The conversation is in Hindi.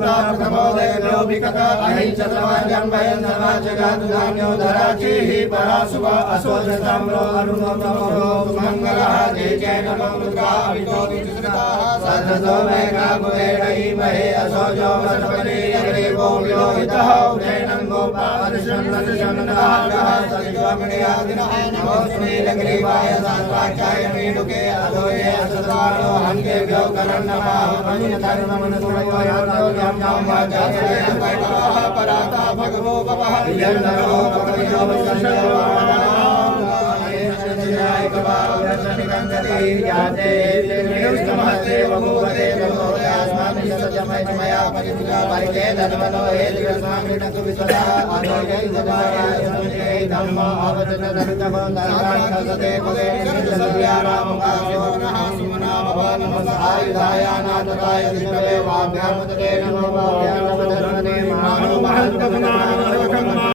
प्रथमोदयो विकत अहिंसतवाजन्मयन् सर्वाचगातु धान्यो धराचिः पराशुभ असोजताम्रो अरुणो नमो मंगलः जय जय नमो दुर्गा अभितो विचित्रताः सद्रतो मेघा कुबेरयी महे असोजो वनपति अग्रे वो विलोहितः उदयनं गोपालशन्नः सलिगमणियादिनः नमोऽस्मि नीलग्रीवाय सात्वाख्याय मीडुके अधोये असद्वारो हन्तेभ्यो करन्नमः पराता भगवो बवः यन्नरो भगवयो आयुधाय